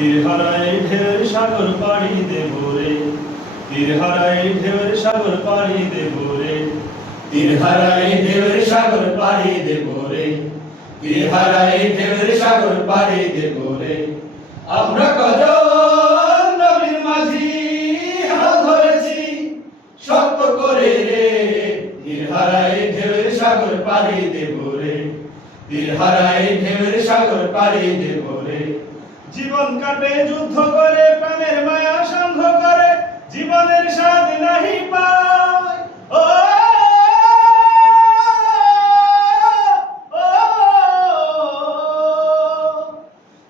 তীর হারায় ঢেউয়ের সাগর পাড়ি দেব রে, তীর হারায় ঢেউয়ের সাগর পাড়ি দেব রে, তীর হারায় ঢেউয়ের সাগর পাড়ি দেব রে, তীর হারায় ঢেউয়ের সাগর পাড়ি দেব রে। আমরা কজন নবীর মাঝি হাল ধরেছি শক্ত করে রে, তীর হারায় ঢেউয়ের সাগর পাড়ি দেব রে, তীর হারায় ঢেউয়ের সাগর পাড়ি দেব রে। জীবন কাটে যুদ্ধ করে, প্রাণের মায়া সাঙ্গ করে, জীবনের স্বাদ নাহি পায়। ও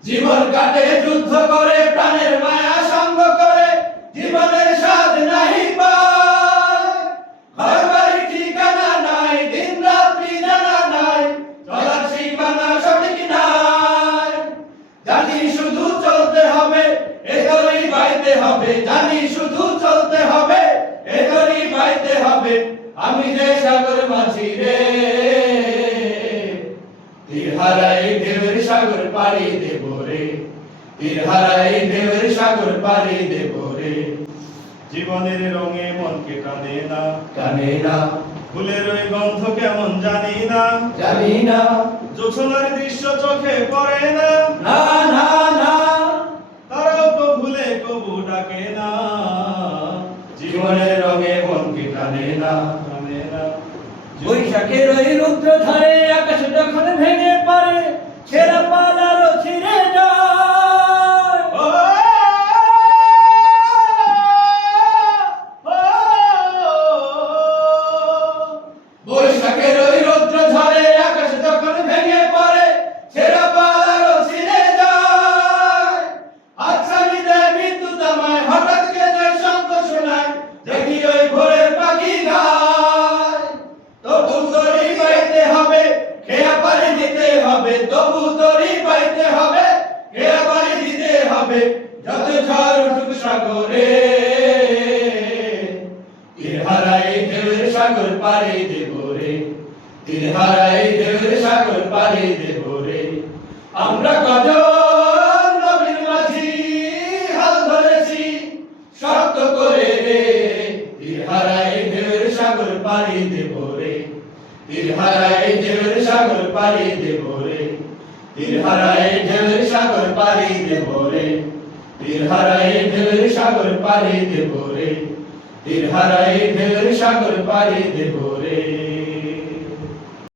জীবন কাটে যুদ্ধ করে, প্রাণের মায়া সঙ্গ করে, জীবনের স্বাদ নাহি পায়। ঘর বাড়ি ঠিকানা নাই, দিন রাত্রি জানা নাই, চলার সীমানা সঠিক নাই। জানি শুধু চলতে হবে, এগোরি বাইতে হবে, জানি শুধু চলতে হবে, এগোরি বাইতে হবে। আমি যে সাগর মাঝি রে, তীর হারাই ঢেউয়ের সাগর পাড়ি দেব রে, তীর হারাই ঢেউয়ের সাগর পাড়ি দেব রে। জীবনের রঙে মনকে টানে না, টানে না, ফুলের ওই গন্ধ কেমন জানি না, জানি না, জোছনার দৃশ্য চোখে পড়ে না, না না না, তারাও তো ভুলে কবু ডাকে না। জীবনের রঙে মনকে টানে না, টানে না। বৈশাখের ওই রুদ্র ধারে আকাশ যখন ভেঙে পড়ে, ছেঁড়া পালারও ছিঁড়ে যায়। ও, ও, বৈশাখের ওই রৌদ্র ঝড়ে আকাশ যখন ভেঙে পড়ে, ছেঁড়া পালারও ছিঁড়ে যায়। আচ্ছানি দেয় বিদ্যুৎ আমায়, হঠাৎ কে যে শব্দ শোনায়, দেখি ওই ভোরের পাখি গায়। তবু তরি পাইতে হবে, খেয়া পারি দিতে হবে, তবু তরি পাইতে হবে, খেয়া পারি দিতে হবে। যত ঝড় উঠুক সাগরে, তীর হারাই ঢেউয়ের সাগর পাড়ি দেব রে, তীর হারাই ঢেউয়ের সাগর পাড়ি দেব রে। আমরা কজন নবীর মাঝি হাল ধরেছি শক্ত করে রে, তীর হারাই ঢেউয়ের সাগর পাড়ি দেব রে, তীর হারাই ঢেউয়ের সাগর পাড়ি দেব রে, তীর হারাই ঢেউয়ের সাগর পাড়ি দেব রে, তীর হারাই ঢেউয়ের সাগর পাড়ি দেব রে, তীর হারাই ঢেউয়ের সাগর পাড়ি দেব